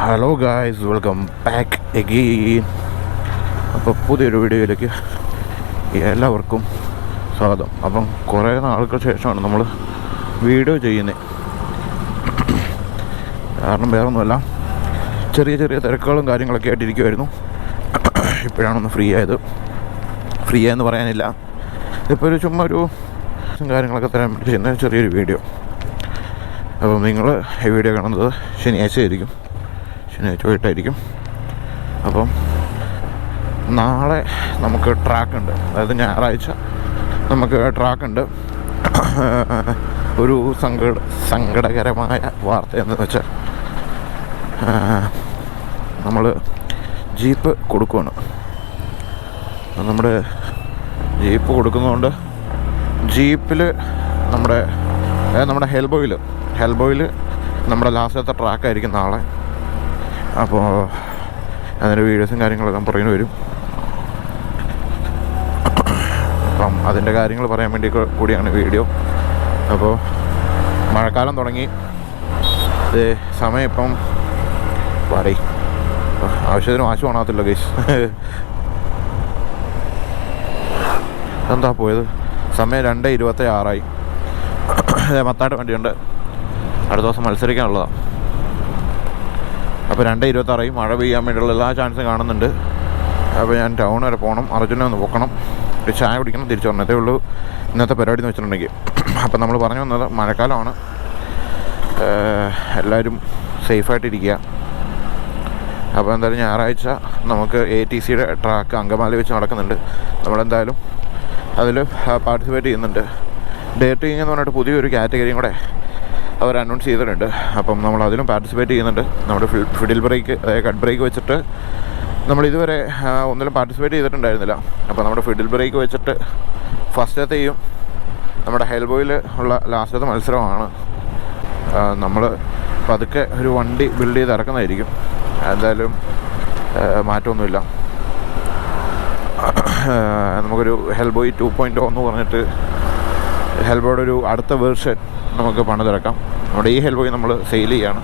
Hello guys, welcome back again. അപ്പോൾ പുതിയൊരു വീഡിയോയിലേക്ക് എല്ലാവർക്കും സ്വാഗതം. അപ്പം കുറേ നാളുകൾക്ക് ശേഷമാണ് നമ്മൾ വീഡിയോ ചെയ്യുന്നത്. കാരണം വേറൊന്നുമല്ല, ചെറിയ ചെറിയ തിരക്കുകളും കാര്യങ്ങളൊക്കെ ആയിട്ടിരിക്കുമായിരുന്നു. ഇപ്പോഴാണൊന്ന് ഫ്രീ ആയെന്ന് പറയാനില്ല. ഇപ്പോൾ ചുമ്മാ ഒരു കാര്യങ്ങളൊക്കെ തരാൻ വേണ്ടി ചെയ്യുന്ന ചെറിയൊരു വീഡിയോ. അപ്പം നിങ്ങൾ ഈ വീഡിയോ കാണുന്നത് ശനിയാഴ്ച വൈകിട്ടായിരിക്കും. അപ്പം നാളെ നമുക്ക് ട്രാക്കുണ്ട്, അതായത് ഞായറാഴ്ച നമുക്ക് ട്രാക്കുണ്ട്. ഒരു സങ്കടകരമായ വാർത്ത എന്ന് വെച്ചാൽ നമ്മൾ ജീപ്പ് കൊടുക്കുകയാണ്. നമ്മുടെ ജീപ്പ് കൊടുക്കുന്നതുകൊണ്ട് ജീപ്പിൽ നമ്മുടെ ഹെൽബോയിൽ നമ്മുടെ ലാസ്റ്റത്തെ ട്രാക്കായിരിക്കും നാളെ. അപ്പോൾ അതിൻ്റെ വീഡിയോസും കാര്യങ്ങളൊക്കെ പുറകിന് വരും. അപ്പം അതിൻ്റെ കാര്യങ്ങൾ പറയാൻ വേണ്ടി കൂടിയാണ് വീഡിയോ. അപ്പോൾ മഴക്കാലം തുടങ്ങി, സമയം ഇപ്പം ആവശ്യത്തിന് വാശി കാണാത്തില്ല ഗൈസ്. എന്താ പോയത്, സമയം 2:26. മത്തായിട്ട് വണ്ടിയുണ്ട്, അടുത്ത ദിവസം മത്സരിക്കാനുള്ളതാണ്. അപ്പോൾ 2:26 മഴ പെയ്യാൻ വേണ്ടിയുള്ള എല്ലാ ചാൻസും കാണുന്നുണ്ട്. അപ്പോൾ ഞാൻ ടൗൺ വരെ പോകണം, അർജുനെ ഒന്ന് പൊക്കണം, ഒരു ചായ കുടിക്കണം, തിരിച്ചു വരണത്തേ ഉള്ളൂ ഇന്നത്തെ പരിപാടി എന്ന് വെച്ചിട്ടുണ്ടെങ്കിൽ. അപ്പം നമ്മൾ പറഞ്ഞു വന്നത് മഴക്കാലമാണ്, എല്ലാവരും സേഫായിട്ടിരിക്കുക. അപ്പോൾ എന്തായാലും ഞായറാഴ്ച നമുക്ക് ATCയുടെ ട്രാക്ക് അങ്കമാലി വെച്ച് നടക്കുന്നുണ്ട്. നമ്മളെന്തായാലും അതിൽ പാർട്ടിസിപ്പേറ്റ് ചെയ്യുന്നുണ്ട്. ഡേറ്റിംഗ് എന്ന് പറഞ്ഞിട്ട് പുതിയൊരു കാറ്റഗറിയും കൂടെ അവർ അനൗൺസ് ചെയ്തിട്ടുണ്ട്. അപ്പം നമ്മൾ അതിലും പാർട്ടിസിപ്പേറ്റ് ചെയ്യുന്നുണ്ട്. നമ്മുടെ ഫിഡിൽ ബ്രേക്ക്, അതായത് കട്ട് ബ്രേക്ക് വെച്ചിട്ട് നമ്മളിതുവരെ ഒന്നിലും പാർട്ടിസിപ്പേറ്റ് ചെയ്തിട്ടുണ്ടായിരുന്നില്ല. അപ്പോൾ നമ്മുടെ ഫിഡിൽ ബ്രേക്ക് വെച്ചിട്ട് ഫസ്റ്റത്തെയും നമ്മുടെ ഹെൽബോയിൽ ഉള്ള ലാസ്റ്റത്തെ മത്സരമാണ്. നമ്മൾ പതുക്കെ ഒരു വണ്ടി ബിൽഡ് ചെയ്ത് ഇറക്കുന്നതായിരിക്കും. എന്തായാലും മാറ്റമൊന്നുമില്ല. നമുക്കൊരു ഹെൽബോയ് 2.0 എന്ന് പറഞ്ഞിട്ട് ഹെൽബോയുടെ ഒരു അടുത്ത വേർഷൻ നമുക്ക് പണിതിറക്കാം. നമ്മുടെ ഈ ഹെൽബോയ് നമ്മൾ സെയിൽ ചെയ്യാണ്.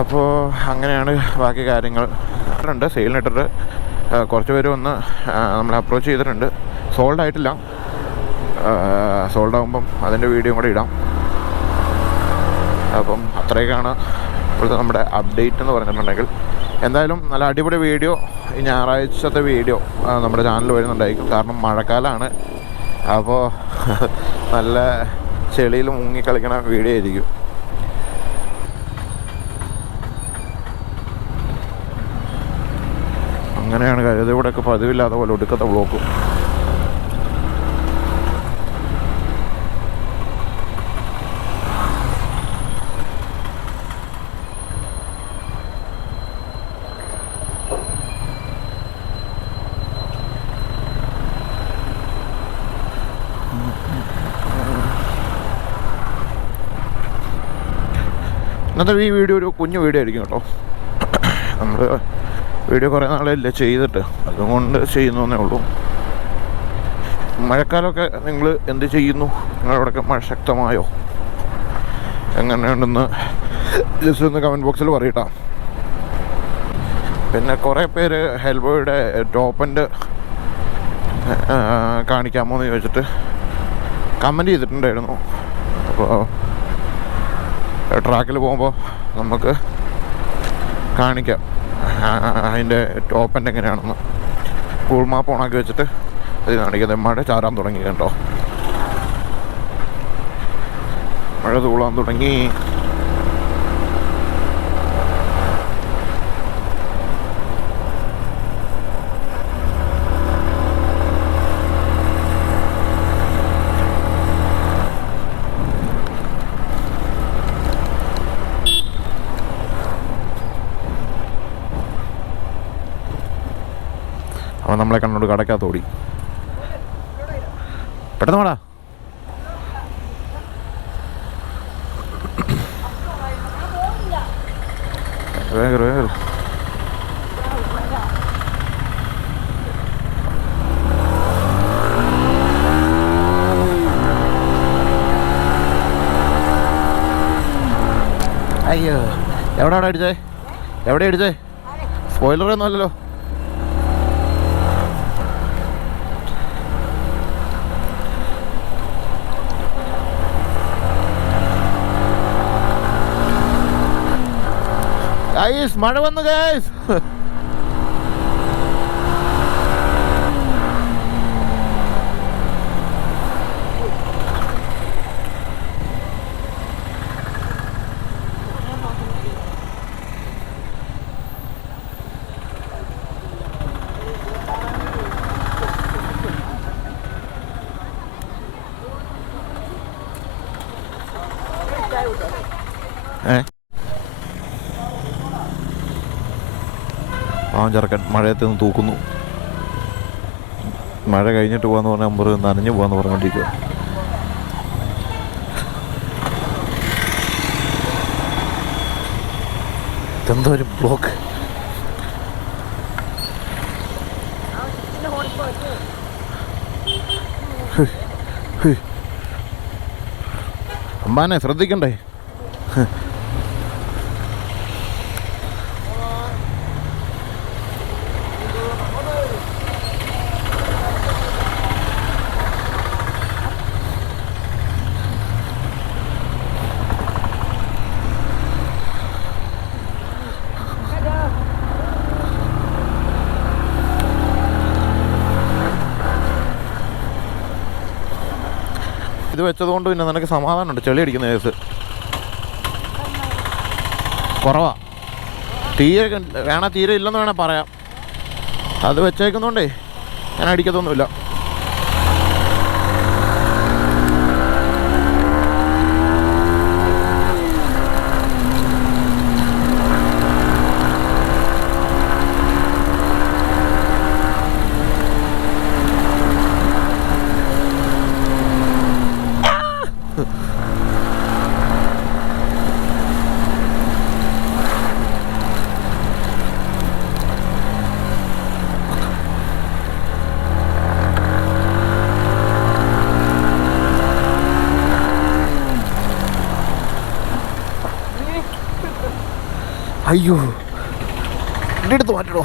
അപ്പോൾ അങ്ങനെയാണ് ബാക്കി കാര്യങ്ങൾ. സെയിലിനിട്ടിട്ട് കുറച്ച് പേര് വന്ന് നമ്മളെ അപ്രോച്ച് ചെയ്തിട്ടുണ്ട്. സോൾഡ് ആയിട്ടില്ല, സോൾഡ് ആകുമ്പം അതിൻ്റെ വീഡിയോ കൂടെ ഇടാം. അപ്പം അത്രയൊക്കെയാണ് ഇപ്പോഴത്തെ നമ്മുടെ അപ്ഡേറ്റ് എന്ന് പറഞ്ഞിട്ടുണ്ടെങ്കിൽ. എന്തായാലും നല്ല അടിപൊളി വീഡിയോ, ഈ ഞായറാഴ്ചത്തെ വീഡിയോ നമ്മുടെ ചാനലിൽ വരുന്നുണ്ടായിരിക്കും. കാരണം മഴക്കാലമാണ്, അപ്പോൾ നല്ല ചെളിയിൽ മുങ്ങിക്കളിക്കണ വീഡിയോ ആയിരിക്കും. അങ്ങനെയാണ് കാര്യം. ഇവിടെയൊക്കെ പതിവില്ലാത്ത പോലെ ഒടുക്കത്തെ ബ്ലോക്ക്. ഇന്നത്തെ ഈ വീഡിയോ ഒരു കുഞ്ഞു വീഡിയോ ആയിരിക്കും കേട്ടോ. നമ്മൾ വീഡിയോ കുറേ നാളല്ലേ ചെയ്തിട്ട്, അതുകൊണ്ട് ചെയ്യുന്നേ ഉള്ളൂ. മഴക്കാലമൊക്കെ നിങ്ങൾ എന്ത് ചെയ്യുന്നു? നിങ്ങളവിടെയൊക്കെ മഴ ശക്തമായോ? എങ്ങനെയുണ്ടെന്ന് ജസ്റ്റ് ഒന്ന് കമൻറ്റ് ബോക്സിൽ പറയട്ടാ. പിന്നെ കുറേ പേര് ഹെൽബോയുടെ ടോപ്പൻ്റ് കാണിക്കാമോ എന്ന് ചോദിച്ചിട്ട് കമൻറ്റ് ചെയ്തിട്ടുണ്ടായിരുന്നു. അപ്പോൾ ട്രാക്കിൽ പോകുമ്പോൾ നമുക്ക് കാണിക്കാം അതിൻ്റെ ടോപ്പ് എങ്ങനെയാണെന്ന്. ഗൂഗിൾ മാപ്പ് ഓണാക്കി വെച്ചിട്ട് അത് കാണിക്കുന്നത്. മഴ ചാറാൻ തുടങ്ങി കേട്ടോ, മഴ തൂളാൻ തുടങ്ങി. അവൻ നമ്മളെ കണ്ടോണ്ട് കടക്കാത്തോടി. പെട്ടെന്ന് വേടാ. വേഗം അയ്യോ എവിടെയാണ് അടിച്ചേ? എവിടെ അടിച്ചേ? സ്പോയിലറൊന്നും അല്ലല്ലോ. ഗൈസ് മഴ വന്നു ഗൈസ്. ചെറുക്കൻ മഴയത്ത് നിന്ന് തൂക്കുന്നു. മഴ കഴിഞ്ഞിട്ട് പോകാന്ന് പറഞ്ഞാൽ നമ്പർ നനഞ്ഞു പോകാന്ന് പറഞ്ഞുകൊണ്ടിരിക്കുക. ഇതെന്തോ ഒരു ബ്ലോക്ക്. അമ്മാനെ ശ്രദ്ധിക്കണ്ടേ? ഇത് വെച്ചതുകൊണ്ട് പിന്നെ നിനക്ക് സമാധാനമുണ്ട്. ചെളി അടിക്കുന്ന കേസ് കുറവാ. തീരെ തീരെ ഇല്ലെന്ന് വേണേൽ പറയാം. അത് വെച്ചേക്കുന്നോണ്ടേ ഞാൻ അടിക്കത്തൊന്നുമില്ല. അയ്യോ, എൻ്റെ അടുത്ത് മാറ്റണോ?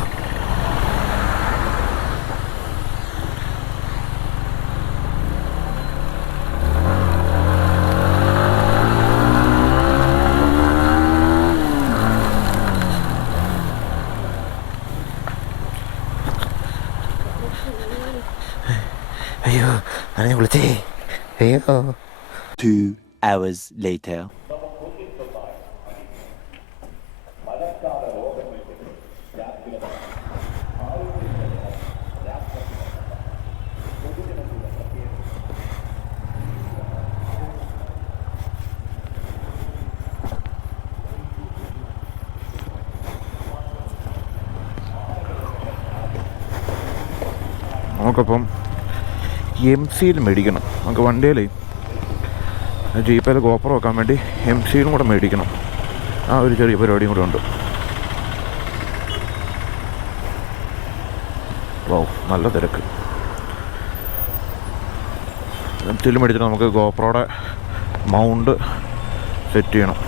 അയ്യോ, ഞാൻ വിളിച്ചേ. അയ്യോ. 2 hours later. നമുക്കപ്പം MC-യിൽ മേടിക്കണം. നമുക്ക് വണ്ടിയിൽ ജീപ്പിൽ ഗോപ്പർ വെക്കാൻ വേണ്ടി MC-യിലും കൂടെ മേടിക്കണം. ആ ഒരു ചെറിയ പരിപാടിയും കൂടെ ഉണ്ട്. ഓ, നല്ല തിരക്ക്. MC-യിൽ മേടിച്ചിട്ട് നമുക്ക് ഗോപ്രോയുടെ മൗണ്ട് സെറ്റ് ചെയ്യണം.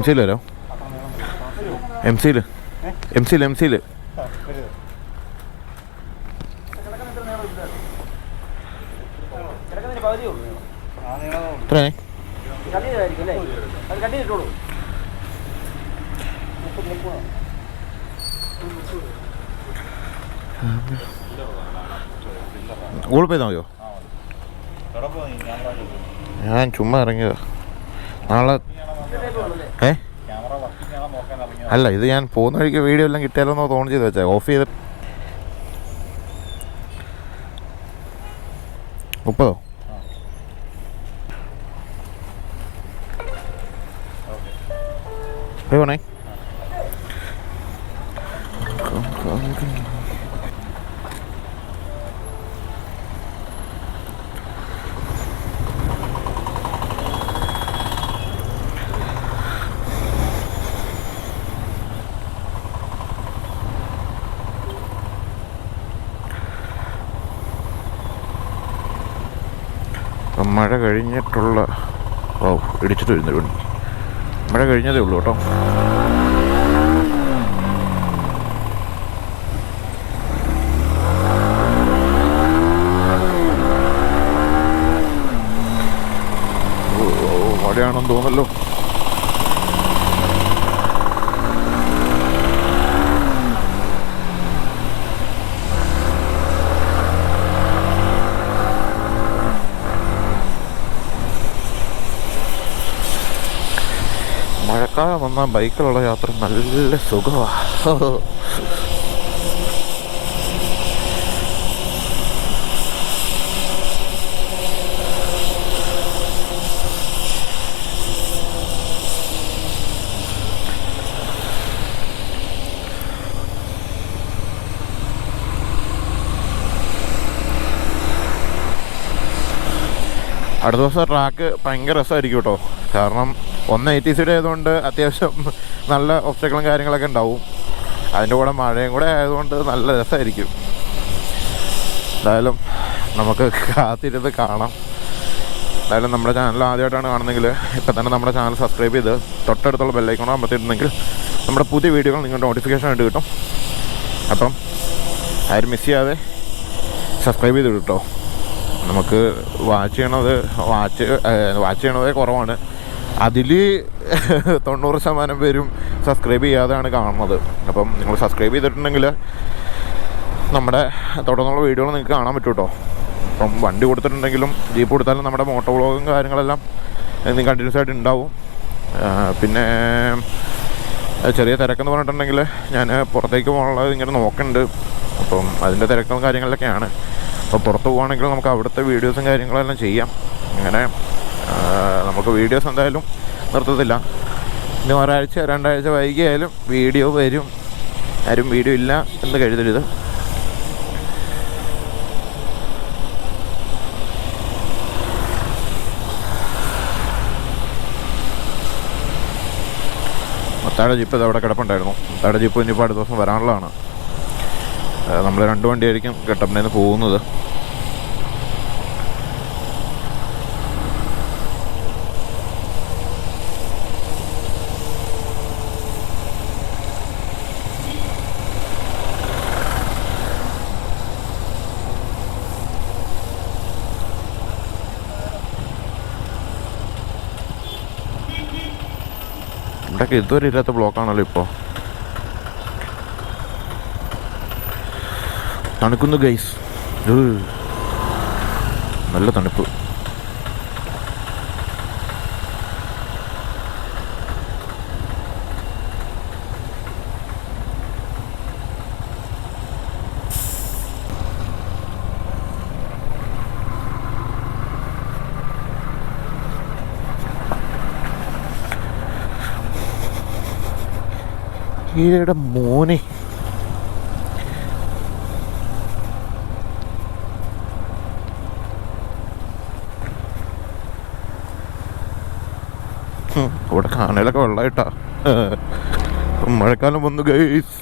MC-യിൽ വരോ? MC-യിൽ എത്രേ? ഗൂഗിൾ പേ നോക്കിയോ? ഞാൻ ചുമ്മാ ഇറങ്ങിയതാ. നാളെ അല്ല, ഇത് ഞാൻ പോകുന്ന വഴിക്ക് വീഡിയോ എല്ലാം കിട്ടിയാലോ എന്നോ ഓൺ ചെയ്ത് വെച്ചാൽ ഓഫ് ചെയ്ത് 30 പോണേ. മഴ കഴിഞ്ഞിട്ടുള്ള ഇടിച്ചിട്ട് വരുന്ന പണി. മഴ കഴിഞ്ഞതേ ഉള്ളൂ കേട്ടോ. മഴയാണെന്ന് തോന്നല്ലോ. മഴക്കാലം വന്നാൽ ബൈക്കിലുള്ള യാത്ര നല്ല സുഖമാണ്. അടുത്ത ദിവസം ട്രാക്ക് ഭയങ്കര രസമായിരിക്കും കേട്ടോ. കാരണം 180 ആയതുകൊണ്ട് അത്യാവശ്യം നല്ല ഒബ്സ്റ്റക്കിളും കാര്യങ്ങളൊക്കെ ഉണ്ടാവും. അതിൻ്റെ കൂടെ മഴയും കൂടെ ആയതുകൊണ്ട് നല്ല രസമായിരിക്കും. എന്തായാലും നമുക്ക് കാത്തിരുന്ന് കാണാം. എന്തായാലും നമ്മുടെ ചാനൽ ആദ്യമായിട്ടാണ് കാണുന്നതെങ്കിൽ ഇപ്പം തന്നെ നമ്മുടെ ചാനൽ സബ്സ്ക്രൈബ് ചെയ്ത് തൊട്ടടുത്തുള്ള ബെല്ലൈക്കൺ അമർത്തിയിട്ടുണ്ടെങ്കിൽ നമ്മുടെ പുതിയ വീഡിയോകൾ നിങ്ങളുടെ നോട്ടിഫിക്കേഷൻ ആയിട്ട് കിട്ടും. അപ്പം ആരും മിസ് ചെയ്യാതെ സബ്സ്ക്രൈബ് ചെയ്ത് കേട്ടോ. നമുക്ക് വാച്ച് ചെയ്യണത് കുറവാണ്. അതിൽ 90% പേരും സബ്സ്ക്രൈബ് ചെയ്യാതെയാണ് കാണുന്നത്. അപ്പം നിങ്ങൾ സബ്സ്ക്രൈബ് ചെയ്തിട്ടുണ്ടെങ്കിൽ നമ്മുടെ തുടർന്നുള്ള വീഡിയോകൾ നിങ്ങൾക്ക് കാണാൻ പറ്റും കേട്ടോ. അപ്പം വണ്ടി കൊടുത്തിട്ടുണ്ടെങ്കിലും ജീപ്പ് കൊടുത്താലും നമ്മുടെ മോട്ടോ വ്ളോഗും കാര്യങ്ങളെല്ലാം നിങ്ങൾക്ക് കണ്ടിന്യൂസ് ആയിട്ട് ഉണ്ടാവും. പിന്നെ ചെറിയ തിരക്കെന്ന് പറഞ്ഞിട്ടുണ്ടെങ്കിൽ ഞാൻ പുറത്തേക്ക് പോകാനുള്ളത് ഇങ്ങനെ നോക്കുന്നുണ്ട്. അപ്പം അതിൻ്റെ തിരക്കും കാര്യങ്ങളിലൊക്കെയാണ്. അപ്പോൾ പുറത്ത് പോവുകയാണെങ്കിൽ നമുക്ക് അവിടുത്തെ വീഡിയോസും കാര്യങ്ങളെല്ലാം ചെയ്യാം. അങ്ങനെ നമുക്ക് വീഡിയോസ് എന്തായാലും നിർത്തത്തില്ല. ഇനി ഒരാഴ്ച 2 ആഴ്ച വൈകിയായാലും വീഡിയോ വരും. ആരും വീഡിയോ ഇല്ല എന്ന് കരുതരുത്. മുത്താഴ ജീപ്പ് ഇത് അവിടെ കിടപ്പുണ്ടായിരുന്നു. മുത്താഴ ജീപ്പ് ഇനിയിപ്പോൾ അടുത്ത ദിവസം വരാനുള്ളതാണ്. നമ്മൾ 2 വണ്ടിയായിരിക്കും കട്ടപ്പനയിൽ നിന്ന് പോകുന്നത്. ഇവിടെയൊക്കെ ഇതുവരെ ഇല്ലാത്ത ബ്ലോക്കാണല്ലോ ഇപ്പോൾ. തണുക്കുന്നു ഗൈസ്, നല്ല തണുപ്പ്. ഈയുടെ മോനെ ഇവിടെ കാനലൊക്കെ വെള്ളമായിട്ടാ. മഴക്കാലം വന്നു ഗൈസ്.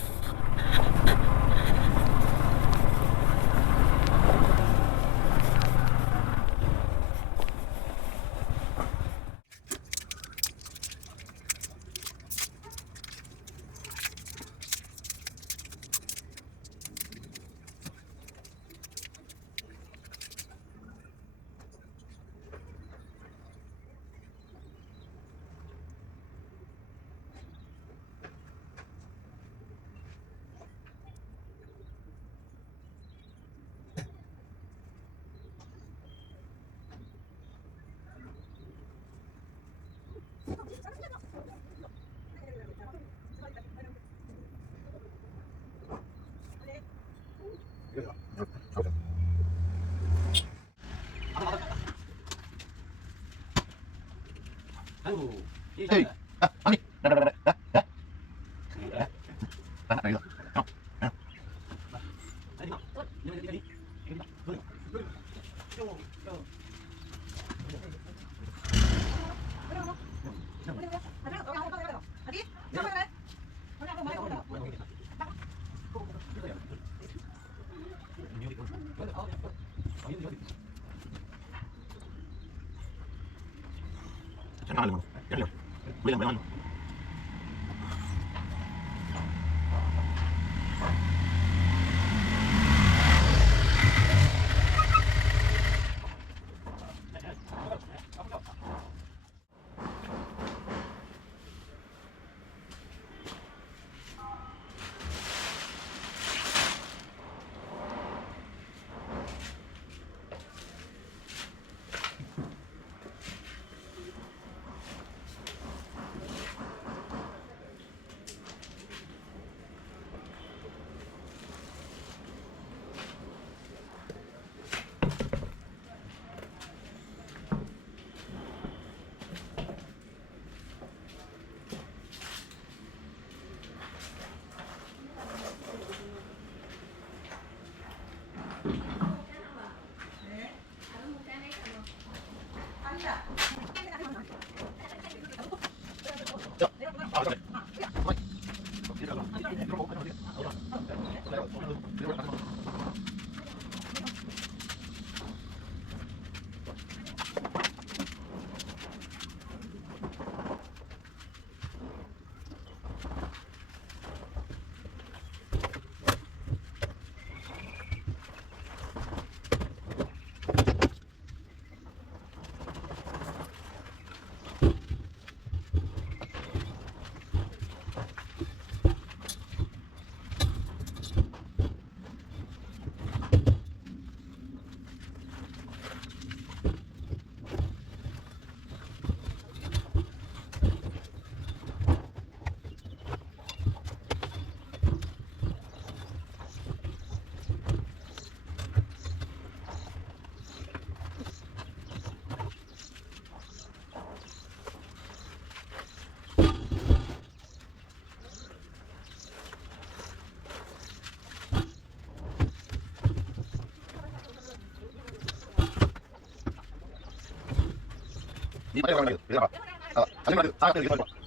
Hey, 你把这个拿来，别这样吧。啊，咱这边拿，咱这个给他说。